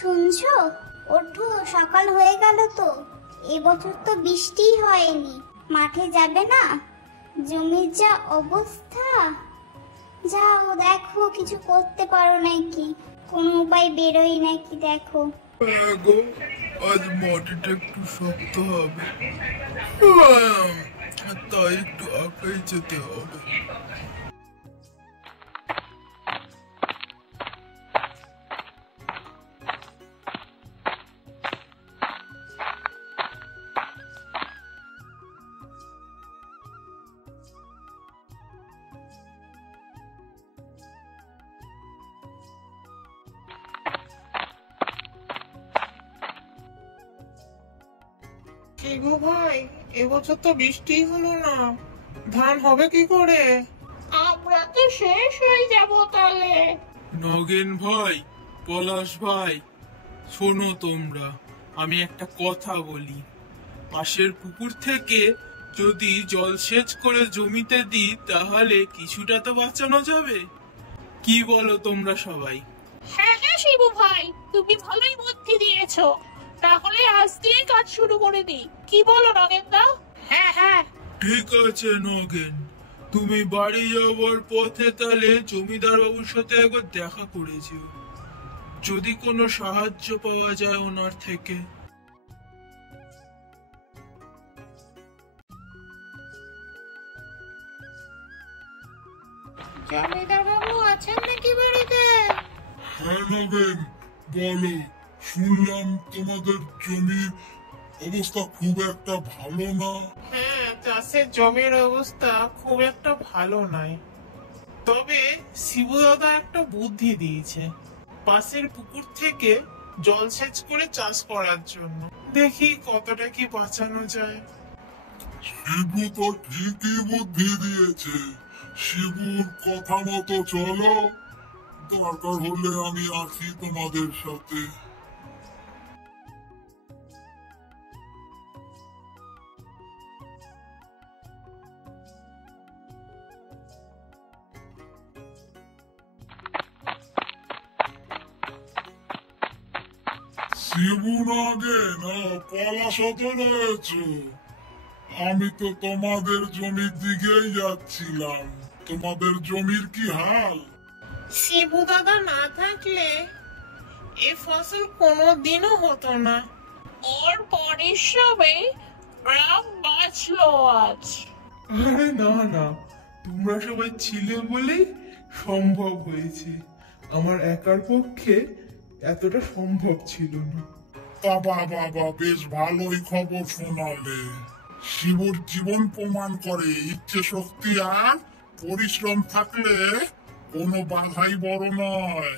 শুনছো? ওঠো, সকাল হয়ে গেল তো। এবছর তো বৃষ্টিই হয়নি। মাঠে যাবে না? জমির যা অবস্থা। যাও দেখো, কিছু করতে পারো নাকি, কোনো উপায় বেরোই নাকি দেখো। গো, আজ মাটিটা একটু শক্ত হবে, তাই একটু আঁকাই যেতে হবে। কি গো ভাই, এবছর তো বৃষ্টি হলো না, ধান হবে কি করে? আমরা তো শেষ হয়ে যাব তাহলে। নগেন ভাই, পলাশ ভাই, শোনো তোমরা, আমি একটা কথা বলি। পাশের পুকুর থেকে যদি জলসেচ করে জমিতে দিই তাহলে কিছুটা তো বাঁচানো যাবে। কি বলো তোমরা সবাই? হ্যাঁ হ্যাঁ শিবু ভাই, তুমি ভালোই বুদ্ধি দিয়েছো। তাহলে আজ দিয়ে কাজ শুরু করে দিই, কি বলো নগেনদা? হ্যাঁ হ্যাঁ, ঠিক আছে নগেন, তুমি বাড়ি যাওয়ার পথে তাহলে জমিদার বাবুর সাথে একবার দেখা করে যেও, যদি কোনো সাহায্য পাওয়া যায় ওনার থেকে। জমিদার বাবু আছেন নাকি বাড়িতে? হ্যাঁ নগেন, বলো। শুনলাম তোমাদের জমির অবস্থা খুব একটা ভালো না। হ্যাঁ, চাষের জমির অবস্থা খুব একটা ভালো নয়, তবে শিবু দাদা একটা বুদ্ধি দিয়েছে পাশের পুকুর থেকে জলসেচ করে চাষ করার জন্য। দেখি কতটা কি বাঁচানো যায়। শিবু তো ঠিকই বুদ্ধি দিয়েছে। শিবুর কথা মতো চলো, দরকার হলে আমি আসি তোমাদের সাথে। শিবু নাগে না, পলাশ তো রয়েছে। আমি তো তোমাদের জমির দিকেই যাচ্ছিলাম। তোমাদের জমির কি হাল? শিবু দাদা না থাকলে এ ফসল কোনোদিনও হতো না। ওর পরিশ্রমে গ্রাম বাঁচলো আজ। আরে না না, তোমরা সবাই ছিলে বলেই সম্ভব হয়েছে, আমার একার পক্ষে এতটা সম্ভব ছিল না। বাবা বাবা, বেশ ভালোই খবর শোনালে। শিবুর জীবন প্রমাণ করে ইচ্ছে শক্তি আর পরিশ্রম থাকলে কোনো বাধাই বড় নয়।